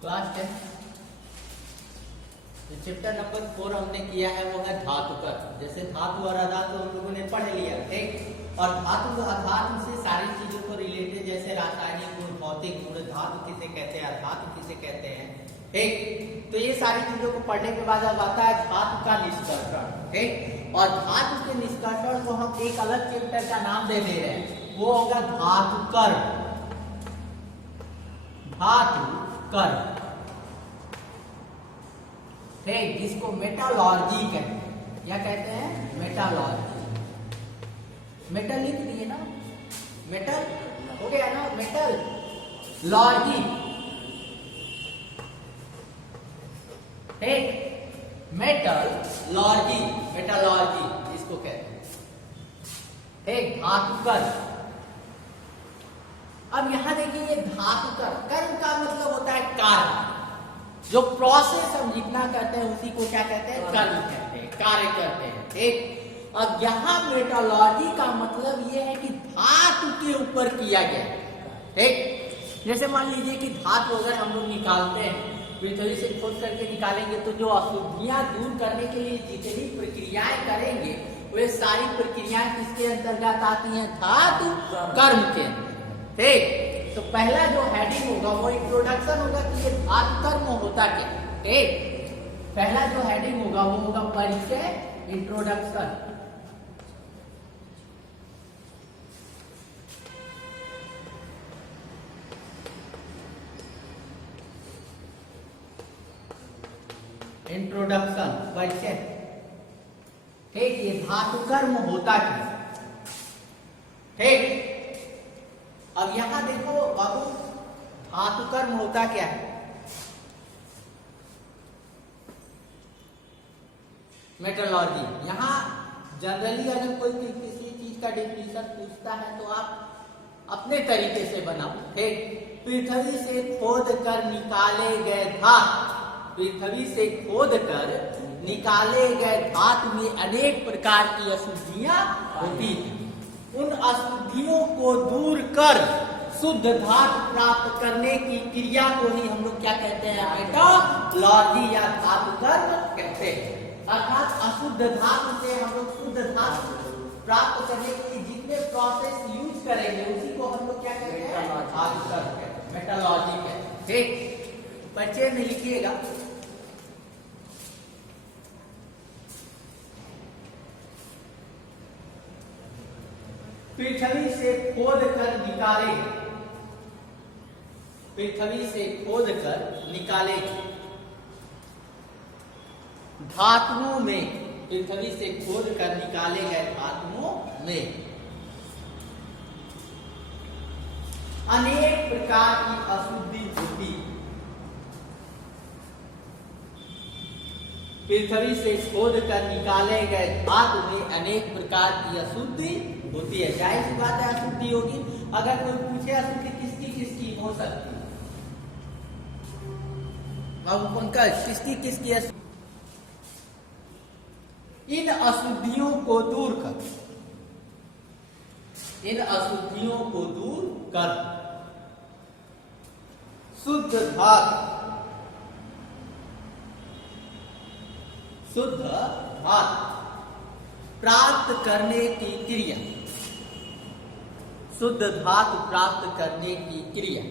Class 10 chapter number 4 हमने किया है वो है धातुकर। जैसे धातु और अधातु हम लोगों ने पढ़ लिया, ठीक। और धातु अधातु से सारी चीजों को रिलेटेड, जैसे रासायनिक गुण, भौतिक गुण, धातु किसे कहते हैं, अधातु किसे कहते हैं, ठीक। तो ये सारी चीजों को पढ़ने के बाद अब आता है धातु का निष्कर्षण, ठीक। और धातु के निष्कर्षण को हम एक अलग चैप्टर का नाम दे रहे हैं, वो होगा धातुकर। धातुकर, ठीक, जिसको मेटालॉजी कहते हैं। क्या कहते हैं? मेटालॉजी। मेटल लिख दिए ना, मेटल हो गया ना, मेटल लॉजी, ठीक। मेटल लॉजी, मेटालॉजी इसको कहते हैं, ठीक। धातुकर। अब यहां देखिए, ये धातुकर, कर्म का मतलब होता है कार्य। जो प्रोसेस हम जितना करते हैं उसी को क्या कहते हैं? कर्म कहते हैं, कार्य करते हैं, ठीक। अब यहाँ मेटालॉजी का मतलब ये है कि धातु के ऊपर किया गया, ठीक। जैसे मान लीजिए कि धातु अगर हम लोग निकालते हैं, पृथ्वी से खोद करके निकालेंगे, तो जो अशुद्धियां दूर करने के लिए जितनी प्रक्रियाएं करेंगे, वे सारी प्रक्रियाएं किसके अंतर्गत आती हैं? धातु कर्म के अंतर्गत, ठीक। तो पहला जो हेडिंग होगा वो इंट्रोडक्शन होगा कि ये धातु कर्म होता क्या, ठीक। पहला जो हेडिंग होगा वो होगा परिचय, इंट्रोडक्शन। इंट्रोडक्शन, परिचय, ठीक। ये धातु कर्म होता क्या, ठीक। अब यहां देखो बाबू, धातु कर्म होता क्या है? मेटलॉजी। यहां जनरली अगर कोई किसी चीज का डिफिनेशन पूछता है तो आप अपने तरीके से बनाओ, ठीक। पृथ्वी से खोद कर निकाले गए धातु, पृथ्वी से खोद कर निकाले गए धातु में अनेक प्रकार की अशुद्धियां होती हैं। उन अशुद्धियों को दूर कर शुद्ध धातु प्राप्त करने की क्रिया को ही हम लोग क्या कहते हैं? मेटालॉजी या धातु कर्म कहते हैं। अर्थात अशुद्ध धातु से हम लोग शुद्ध धातु प्राप्त करने के लिए जितने प्रोसेस यूज करेंगे उसी को हम लोग क्या कहते हैं? धातु कर्म कहते हैं, मेटालॉजी कहते हैं, ठीक। परिचय में लिखिएगा, पृथ्वी से खोद कर निकाले, पृथ्वी से खोद कर निकाले धातुओं में, पृथ्वी से खोद कर निकाले गए धातुओं में अनेक प्रकार की अशुद्धि होती। पृथ्वी से खोद कर निकाले गए धातु में अनेक प्रकार की अशुद्धि होती है। जाहिर सी बात है अशुद्धि होगी। अगर कोई पूछे अशुद्धि किसकी हो सकती है, अब उनका किसकी अशुद्धि? इन अशुद्धियों को दूर कर, इन अशुद्धियों को दूर कर शुद्ध धातु, शुद्ध धातु प्राप्त करने की क्रिया, शुद्ध धातु प्राप्त करने की क्रिया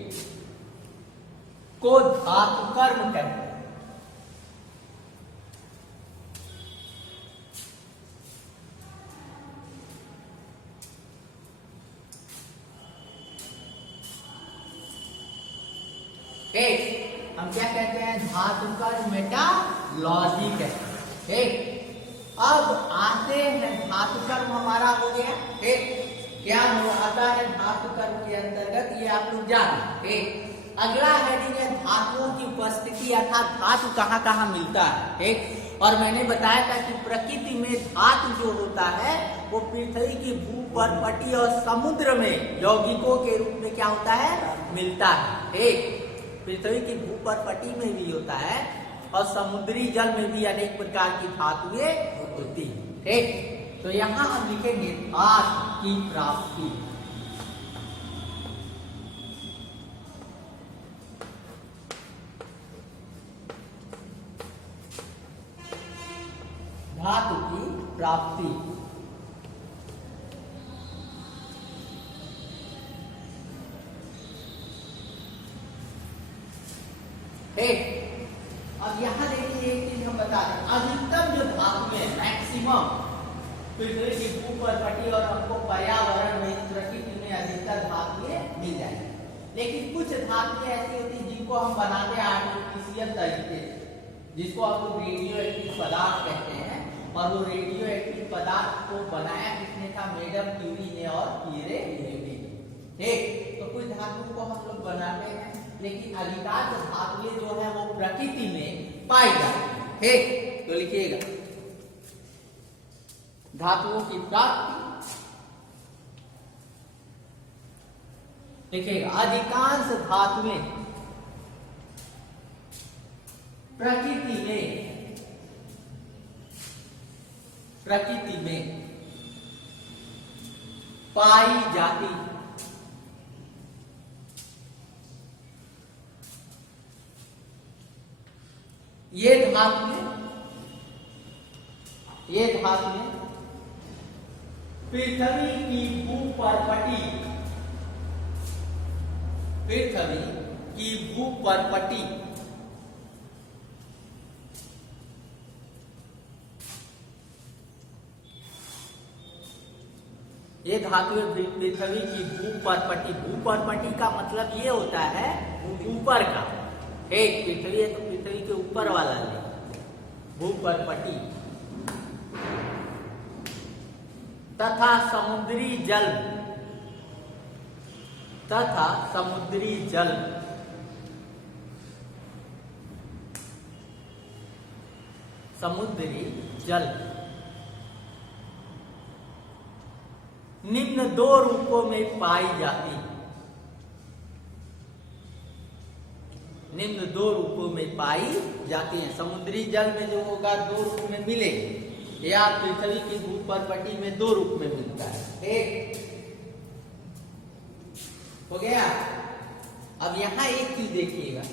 को धातु कर्म कहते हैं। ठीक, हम क्या कहते हैं? धातु कर्म, मेटालॉजी कहते हैं, ठीक। अब आते हैं धातु कर्म हमारा हो गया, ठीक। क्या आता है धातु कर्म के अंतर्गत, ये आप लोग जान, ठीक। अगला हेडिंग है धातुओं की उपस्थिति, अर्थात धातु कहाँ कहाँ मिलता है, ठीक। और मैंने बताया था कि प्रकृति में धातु जो होता है वो पृथ्वी की भूपर्पटी और समुद्र में यौगिकों के रूप में क्या होता है? मिलता है, ठीक। पृथ्वी की भूपर्पटी में भी होता है और समुद्री जल में भी अनेक प्रकार की धातुएं होती है, ठीक। तो यहां हम लिखेंगे धातु की प्राप्ति, धातु की प्राप्ति। ठीक, अब यहां देखिए एक चीज हम बता रहे हैं, अधिकतम जो धातु है मैक्सिमम पृथ्वी की भूपर्पटी और हमको पर्यावरण में प्रकृति में अधिकतर धातुएं मिल जाएगी। लेकिन कुछ धातुएं ऐसी होती हैं जिनको हम बनाते हैं आर्टिफिशियल तरीके से, जिसको हम लोग रेडियो एक्टिव पदार्थ कहते हैं। और वो रेडियो एक्टिव पदार्थ को बनाया किसने था? मैडम क्यूरी ने और पियरे क्यूरी ने। ठीक, तो कुछ धातुओं को हम लोग बनाते हैं, लेकिन अधिकांश धातुएं जो है वो प्रकृति में पाई जाती है। ठीक, तो लिखिएगा धातुओं की प्राप्ति, लिखिएगा अधिकांश धातुएं प्रकृति में पाई जाती है। ये धातुएं पृथ्वी की भूपर्पटी ये धातुएं पृथ्वी की भूपर्पटी का मतलब ये होता है ऊपर का। एक पृथ्वी है तो पृथ्वी के ऊपर वाला ले, भूपर्पटी तथा समुद्री जल निम्न दो रूपों में पाई जाती है। निम्न दो रूपों में पाई जाती है। समुद्री जल में जो होगा दो रूप में मिलेगी, या पृथ्वी की भूपर्पटी में दो रूप में मिलता है। ठीक हो गया। अब यहां एक चीज देखिएगा,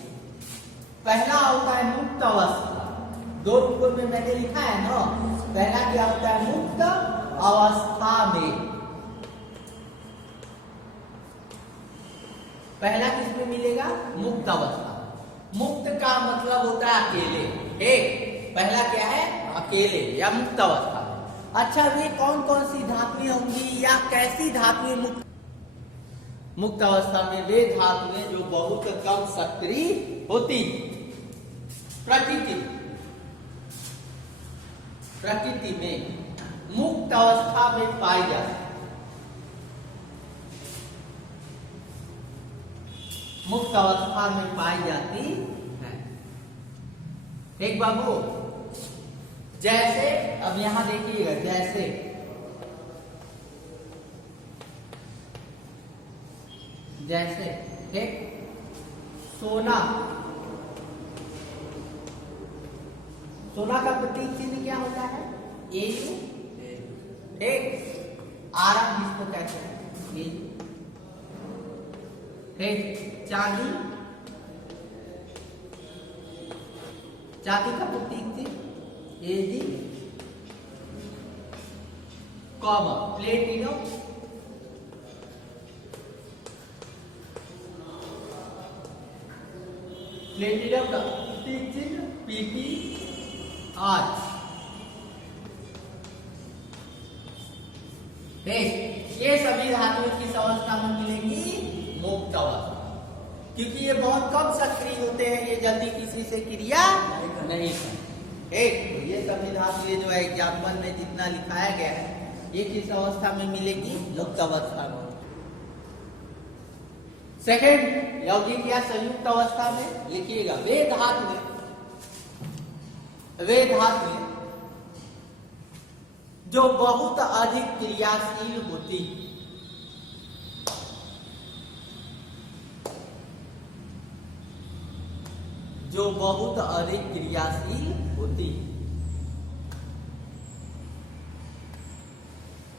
पहला होता है मुक्त अवस्था। दो रूपों में मैंने लिखा है ना, पहला क्या होता है? मुक्त अवस्था में। पहला किस में मिलेगा? मुक्त अवस्था। मुक्त का मतलब होता है अकेले। ठीक, पहला क्या है? अकेले या मुक्त अवस्था। अच्छा, वे कौन कौन सी धातुएं होंगी या कैसी धातुएं मुक्त अवस्था में? वे धातुएं जो बहुत कम सक्रिय होती प्रकृति में मुक्त अवस्था में पाई जाती, मुक्त अवस्था में पाई जाती है। ठीक बाबू, जैसे अब यहां देखिएगा, जैसे ठीक, सोना का प्रतीक चिन्ह क्या होता है? AU। ठीक, आरम जिसको कहते हैं AU। ठीक, चांदी का प्रतीक चिन्ह AG, कॉमा प्लेटिनम का प्रतीक चिन्ह PPR। ये सभी धातुएं किस अवस्था में मिलेंगी? मुक्त अवस्था, क्योंकि ये बहुत कम सक्रिय होते हैं, ये जल्दी किसी से क्रिया नहीं करते। एक ये सभी धातुएं जो है एग्जाम्पल में जितना लिखाया गया है, ये किस अवस्था में मिलेगी? मुक्त अवस्था में। सेकेंड, यौगिक या संयुक्त अवस्था में। लिखिएगा वे धातुएं जो बहुत अधिक क्रियाशील होती,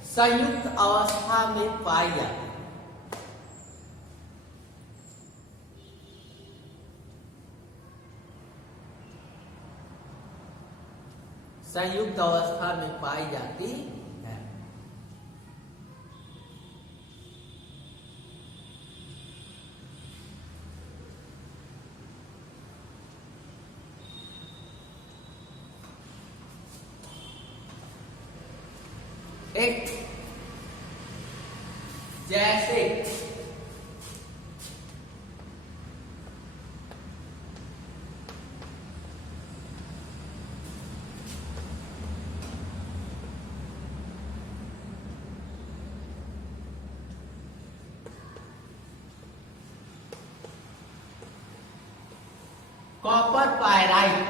संयुक्त अवस्था में पाई जाती। संयुक्त अवस्था में पाई जाती है। एक जैसे कॉपर पायराइट,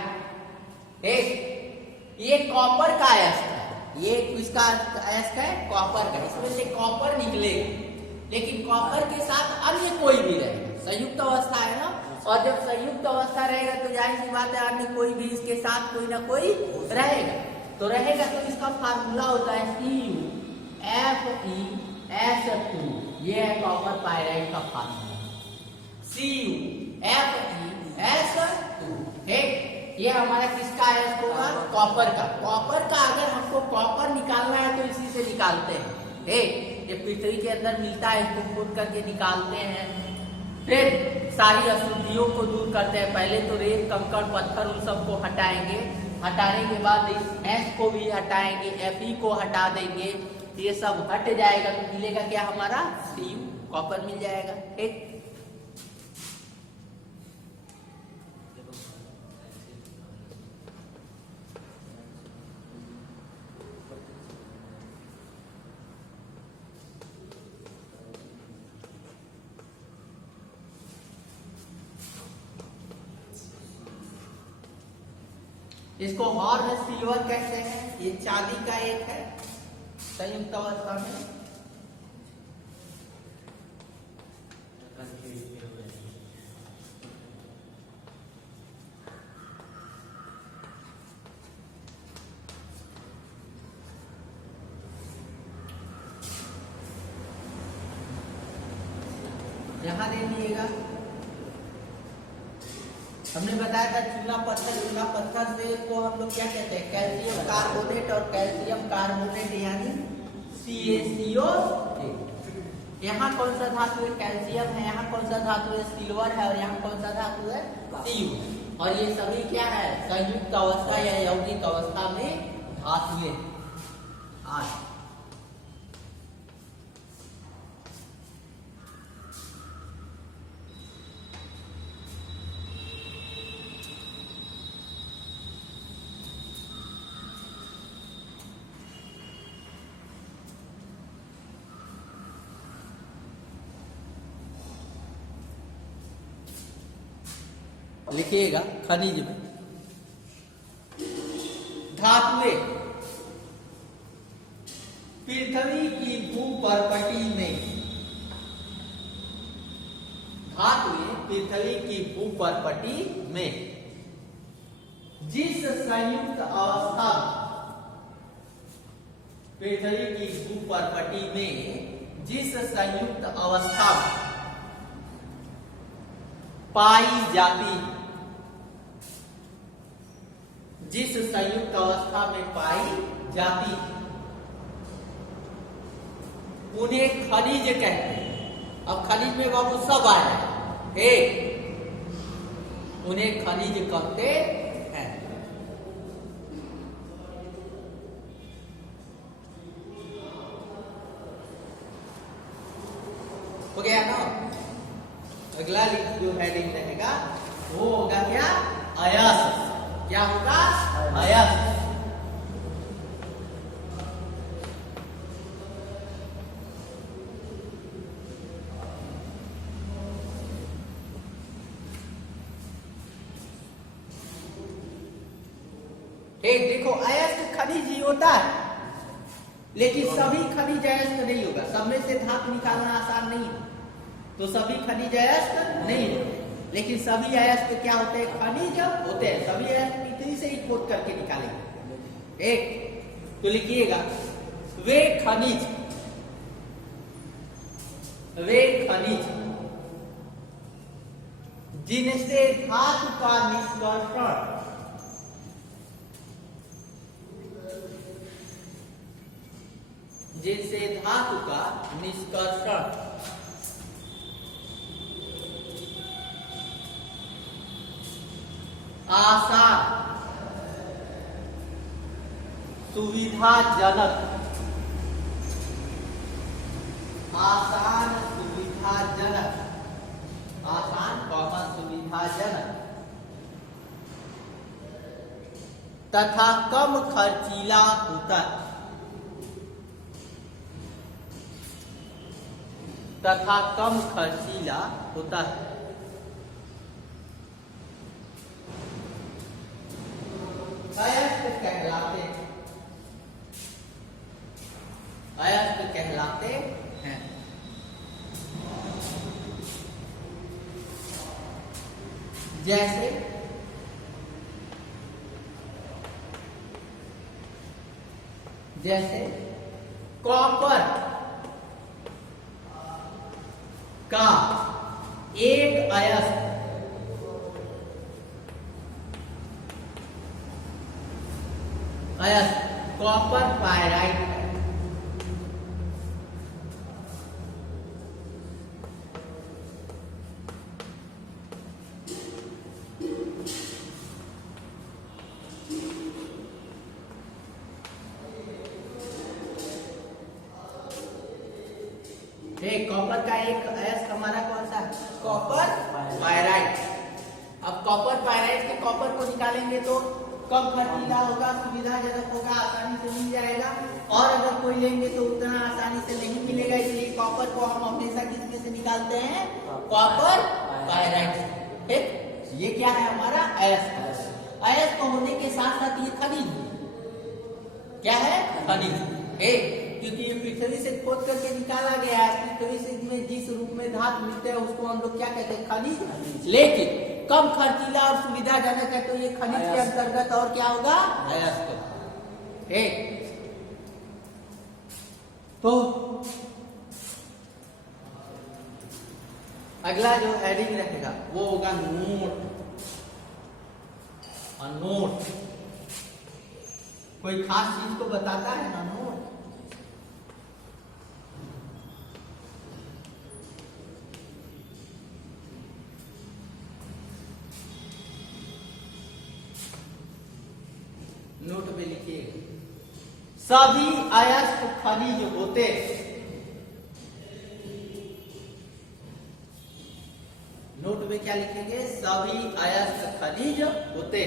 ये कॉपर का अयस्क है, ये इसका अयस्क है कॉपर का, इसमें से कॉपर निकलेगा, लेकिन कॉपर के साथ अन्य कोई भी रहेगा, संयुक्त अवस्था है ना, और जब संयुक्त अवस्था रहेगा तो जाहिर सी बात है अन्य कोई भी इसके साथ कोई ना कोई रहेगा, तो रहेगा तो इसका फार्मूला होता है CuFeS2, ये है कॉपर पायराइट का फार्मूला, CuFeS2, ये हमारा किसका अयस्क होगा, कॉपर का। कॉपर का अगर हमको कॉपर निकालना है तो इसी से निकालते हैं, ये पृथ्वी के अंदर मिलता है, इसको खोद करके निकालते हैं, फिर सारी अशुद्धियों को दूर करते हैं, पहले तो रेत कंकड़ पत्थर उन सबको हटाएंगे, हटाने के बाद इस S को भी हटाएंगे, Fe को हटा देंगे, ये सब हट जाएगा तो मिलेगा क्या हमारा Cu, कॉपर मिल जाएगा। ठीक, इसको हॉर्न सिल्वर कहते हैं, ये चांदी का एक है संयुक्त अवस्था में। यहां दे लीजिएगा, हमने बताया था चूना पत्थर से को हम लोग क्या कहते हैं, कैल्शियम कार्बोनेट और कैल्शियम कार्बोनेट यानी CaCO। यहाँ कौन सा धातु है, कैल्शियम है, यहाँ कौन सा धातु है, सिल्वर है, और यहाँ कौन सा धातु है, Cu, और ये सभी क्या है, संयुक्त अवस्था या यौगिक अवस्था में धातुएं। लिखिएगा खनिज में धातुएं पृथ्वी की भूपर्पटी में, धातुएं पृथ्वी की भूपर्पटी में जिस संयुक्त अवस्था, पृथ्वी की भूपर्पटी में जिस संयुक्त अवस्था पाई जाती, जिस संयुक्त अवस्था में पाई जाती उन्हें खनिज कहते हैं। अब खनिज में बाबू सब आया है, उन्हें खनिज कहते हैं। हो गया ना, अगला जो हेडिंग रहेगा वो होगा क्या, अयस्क। क्या होगा, अयस्क। देखो अयस्क खनिज ही होता है, लेकिन सभी खनिज अयस्क नहीं होगा, सब में से धातु निकालना आसान नहीं है, तो सभी खनिज अयस्क नहीं होते, लेकिन सभी अयस्क क्या होते हैं, खनिज होते हैं। सभी अयस्क पृथ्वी से ही खोद करके निकालेंगे। एक तो लिखिएगा, वे खनिज जिनसे धातु का निष्कर्षण जिनसे धातु का निष्कर्षण आसान, सुविधाजनक, आसान सुविधाजनक, आसान कॉमन सुविधाजनक तथा कम खर्चीला होता है, तथा कम खर्चीला होता है। अयस्क कहलाते हैं, अयस्क कहलाते हैं। जैसे जैसे कॉपर का एक अयस्क कॉपर पायराइट है। कॉपर का एक अयस्क हमारा कौन सा है? Copper pyrite. अब कॉपर पायराइट के कॉपर को निकालेंगे तो कम खर्चीला होगा, सुविधाजनक होगा, आसानी से मिल जाएगा। और अगर कोई लेंगे तो उतना आसानी से नहीं मिलेगा, इसलिए कॉपर को हम हमेशा किसमें से निकालते हैं? Copper pyrite. ठीक, ये क्या है हमारा? अयस्क। अयस्क होने के साथ साथ ये खनिज क्या है? खनिज। क्योंकि ये पृथ्वी से खोद करके निकाला गया है, पृथ्वी से में जिस रूप में धातु मिलते हैं उसको हम लोग क्या कहते हैं? खनिज। लेकिन कम खर्चीला और सुविधाजनक है तो ये खनिज के अंतर्गत और क्या होगा? अयस्क। तो अगला जो हेडिंग रहेगा वो होगा नोट। और नोट कोई खास चीज को बताता है ना नोट। नोट में लिखिए सभी अयस्क खनिज होते। नोट में क्या लिखेंगे? सभी अयस्क खनिज होते।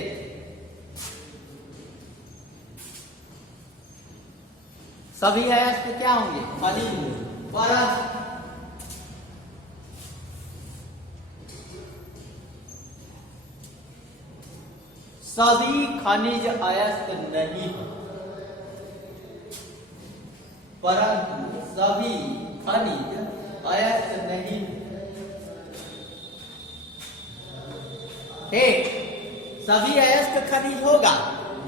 सभी अयस्क क्या होंगे? खनिज होंगे। परंतु सभी खनिज अयस्क नहीं, परंतु सभी खनिज अयस्क नहीं। ठीक, सभी अयस्क खनिज होगा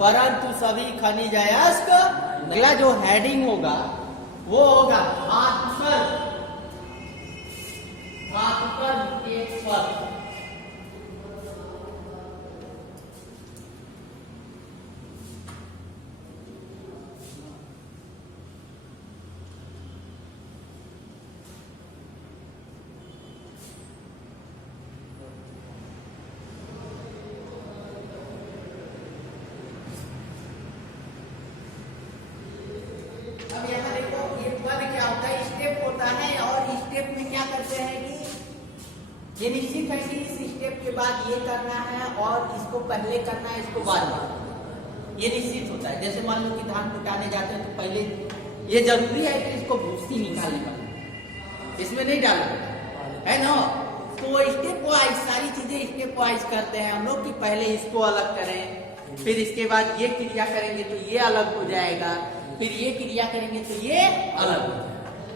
परंतु सभी खनिज अयस्क। अगला जो हेडिंग होगा वो होगा धातुकर्म। धातुकर्म के पद। अब यहाँ देखो ये पद क्या होता है? स्टेप होता है। और स्टेप में क्या करते हैं कि ये निश्चित है कि इस स्टेप के बाद ये करना है और इसको पहले करना है, इसको बाद में, ये निश्चित होता है। जैसे मान लो कि धान कुटाने जाते हैं तो पहले ये जरूरी है कि इसको भूसी निकालने का, इसमें नहीं डालना है ना। तो स्टेप वाइज सारी चीजें स्टेप वाइज करते हैं हम लोग कि पहले इसको अलग करें, फिर इसके बाद ये क्रिया करेंगे तो ये अलग हो जाएगा, फिर ये क्रिया करेंगे तो ये अलग हो जाएगा।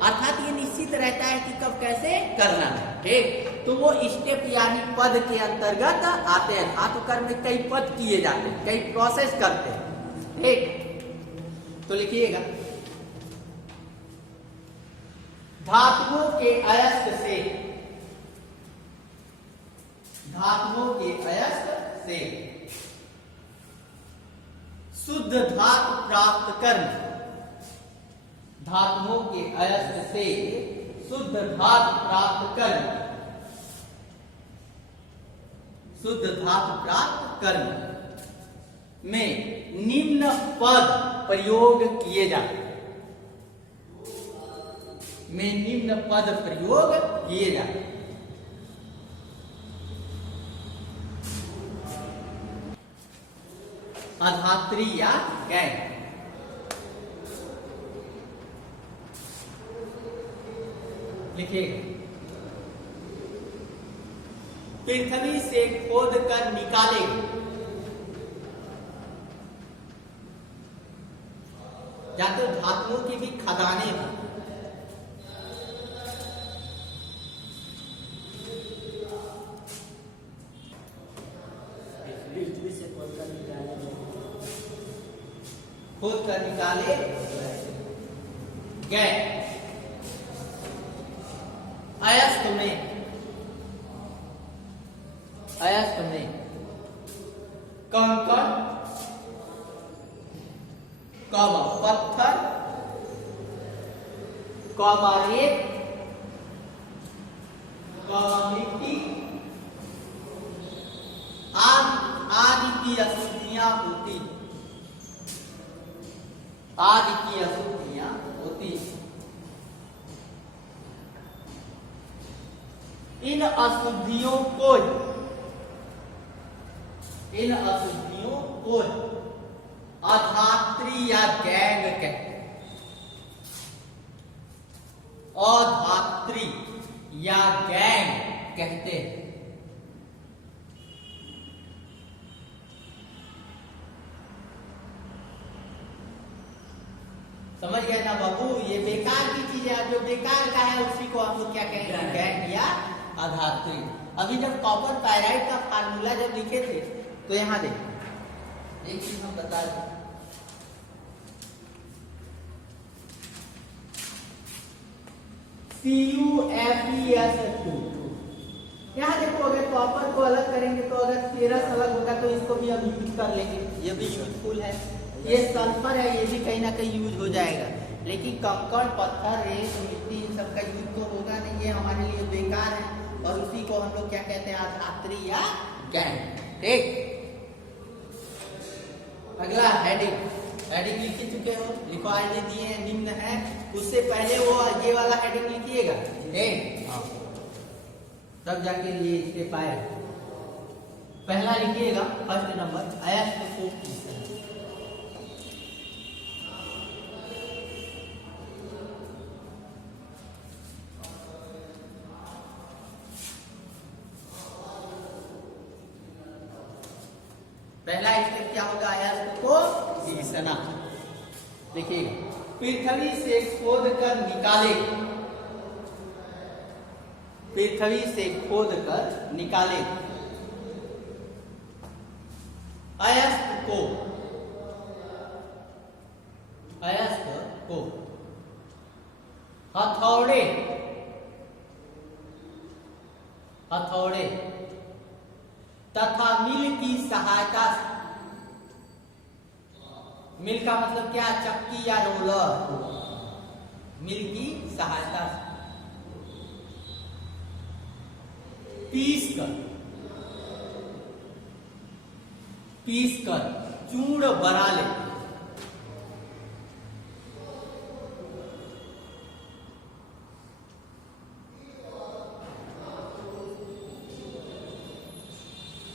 अर्थात ये निश्चित रहता है कि कब कैसे करना है। ठीक, तो वो स्टेप यानी पद के अंतर्गत आते हैं। धातुकर्म में कई पद किए जाते हैं, कई प्रोसेस करते हैं। ठीक, तो लिखिएगा धातुओं के अयस्क से, धातुओं के अयस्क से शुद्ध धातु प्राप्त करना धातुओं के अयस्क से शुद्ध धातु प्राप्त कर में निम्न पद प्रयोग किए जाते अधात्री या गैंग। लिखिएगा, पृथ्वी से खोद कर निकाले या तो धातुओं की भी खदानें हैं। खोद कर निकाले गए अयस्क में कंकड़, पत्थर, रेत, मिट्टी आदि की अशुद्धियां होती। इन अशुद्धियों को अधात्री या गैंग कहते हैं। अधात्री या गैंग कहते हैं। समझ गए ना बाबू? ये बेकार की चीज है, जो बेकार का है उसी को हम लोग क्या कहेंगे? गैंग या अधात्री। अभी जब कॉपर पायराइट का फार्मूला जब लिखे थे तो यहां देखो एक चीज हम बता दें। CuFeS2। यहाँ देखो, अगर कॉपर को अलग करेंगे तो अगर फेरस अलग होगा तो इसको भी हम यूज कर लेंगे, ये भी यूजफुल है। ये सल्फर है, ये भी कहीं ना कहीं यूज हो जाएगा। लेकिन कंकड़, पत्थर, रेत, मिट्टी, इन सब का यूज तो होगा नहीं, ये हमारे लिए बेकार है। और उसी को हम लोग क्या कहते हैं? अधात्री या गैंग। ठीक, अगला हेडिंग लिख चुके हो, लिखो आइए दिए निम्न है। उससे पहले वो ये वाला हेडिंग लिखिएगा, ठीक, तब जाके ये स्टेप आएगा। पहला लिखिएगा, फर्स्ट नंबर, अयस्क को पहला स्टेप क्या होगा? अयस्क को घिसना। देखिए, पृथ्वी से खोद कर निकाले, अयस्क को हथौड़े तथा मिल की सहायता से, मिल का मतलब क्या? चक्की या रोलर, मिल की सहायता से पीस कर चूर्ण बना ले।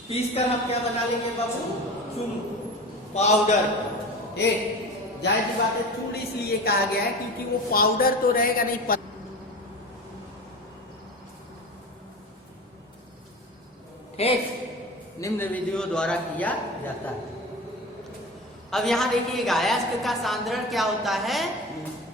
पीस कर हम क्या बना लेंगे बाबू? चूर्ण, पाउडर। जाहिर सी बात है, चूर्ण इसलिए कहा गया है क्योंकि वो पाउडर तो रहेगा नहीं। ठीक, निम्न विधियों द्वारा किया जाता है। अब यहाँ देखिएगा, अयस्क का सांद्रण क्या होता है?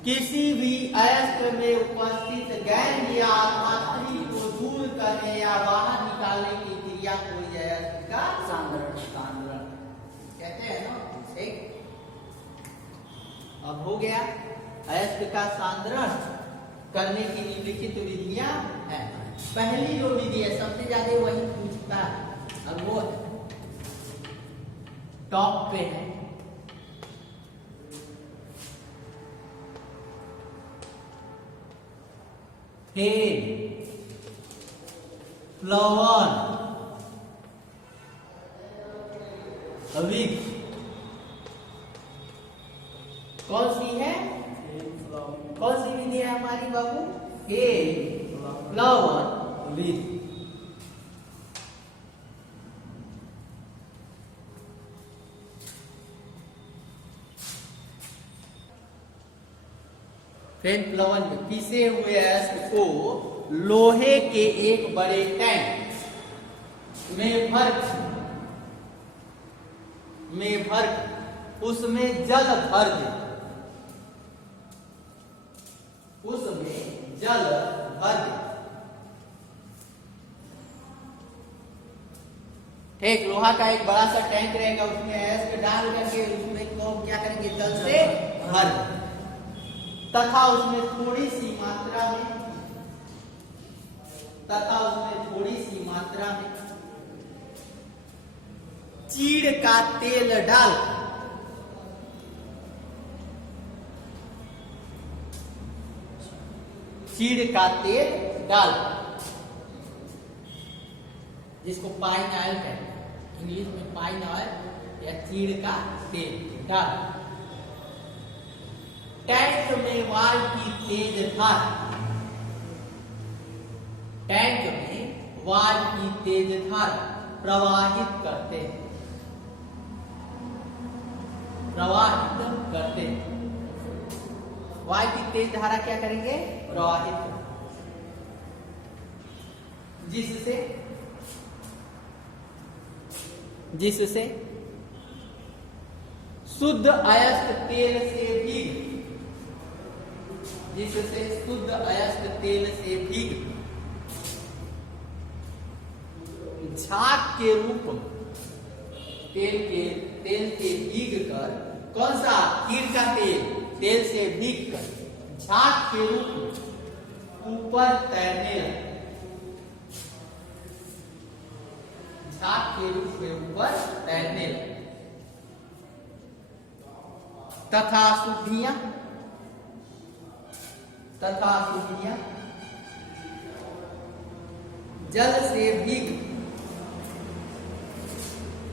किसी भी अयस्क में उपस्थित गैंग या अधात्री को दूर करने या बाहर निकालने की क्रिया को अयस्क का सांद्रण कहते हैं ना। ठीक, अब हो गया, अयस्क का सांद्रण करने की निम्नलिखित विधियां हैं। पहली जो विधि है सबसे ज्यादा वही पूछता है, अब वो टॉप पे है। फेन प्लवन विथ कौन सी है, कौन सी विधि है हमारी बाबू, फेन प्लवन विथ फेन प्लवन में पीसे हुए अयस्क को लोहे के एक बड़े टैंक में भर उसमें जल भर दे, उसमें जल भर दे। ठीक, लोहा का एक बड़ा सा टैंक रहेगा, उसमें अयस्क डाल करके उसमें को क्या करेंगे, जल से भर, तथा उसमें थोड़ी सी मात्रा में चीड़ का तेल डाल, चीड़ का तेल डाल, जिसको पाइन ऑयल कहते हैं, इंग्लिश में पाइन ऑयल या चीड़ का तेल डाल। टैंक में वाल की तेज धार, टैंक में वाल की तेज धार प्रवाहित करते, वाल की तेज धारा क्या करेंगे, प्रवाहित, जिससे शुद्ध अयस्क तेल से भीग, झाग के रूप में तेल के भीग कर, कौन सा, कीड़ का तेल से भीग कर झाग के रूप में ऊपर तैरने लगे, झाग के रूप में ऊपर तैरने लगे। तथा शुद्धियां जल से भीग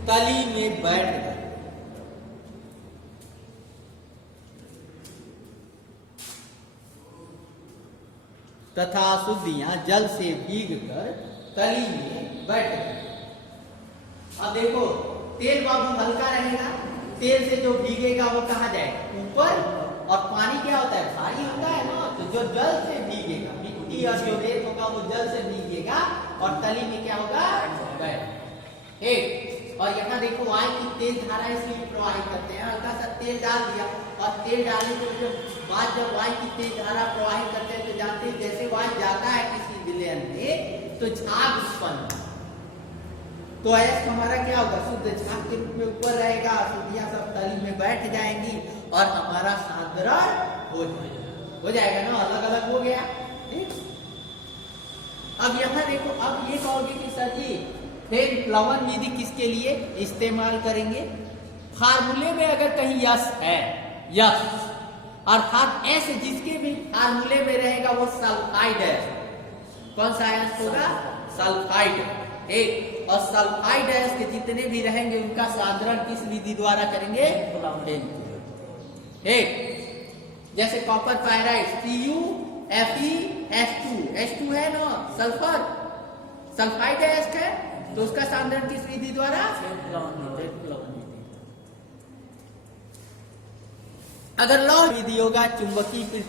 तली में बैठ गए, तथा शुद्धियां जल से भीग कर तली में बैठ गए। अब देखो, तेल बाबू हल्का रहेगा, तेल से जो भीगेगा वो कहाँ जाएगा, ऊपर, और पानी क्या होता है, भारी होता है ना, तो जो जल से भीगेगा, मिट्टी और जो रेत होगा वो जल से भीगेगा और तली में क्या होगा, ठीक। और यहाँ देखो वायु की तेज धारा इसलिए प्रवाहित करते हैं, हल्का सा तेल डाल दिया और तेल डालने के बाद जब वायु की तेज धारा प्रवाहित करते हैं तो जानते हैं जैसे वायु जाता है किसी विलयन में तो झाग उत्पन्न, तो अयस्क हमारा क्या होगा, शुद्ध झाग के रूप में ऊपर रहेगा, शुद्धियां सब तली में बैठ जाएंगी और हमारा सांद्रण हो जाएगा ना, अलग अलग हो गया। ठीक, अब यहाँ देखो, अब ये कहोगे कि सर जी फिर प्लवन विधि किसके लिए इस्तेमाल करेंगे, फार्मूले में अगर कहीं यस है, यस अर्थात एस जिसके भी फार्मूले में रहेगा वो सल्फाइड है, कौन सा आयन होगा, सल्फाइड। एक, और सल्फाइड आयन के जितने भी रहेंगे उनका साधारण किस विधि द्वारा करेंगे, एक जैसे कॉपर पायराइड CuFeS2 है ना, सल्फर सल्फाइड आयन है, तो उसका साधारण किस विधि द्वारा, अगर लौह विधि होगा चुंबकीय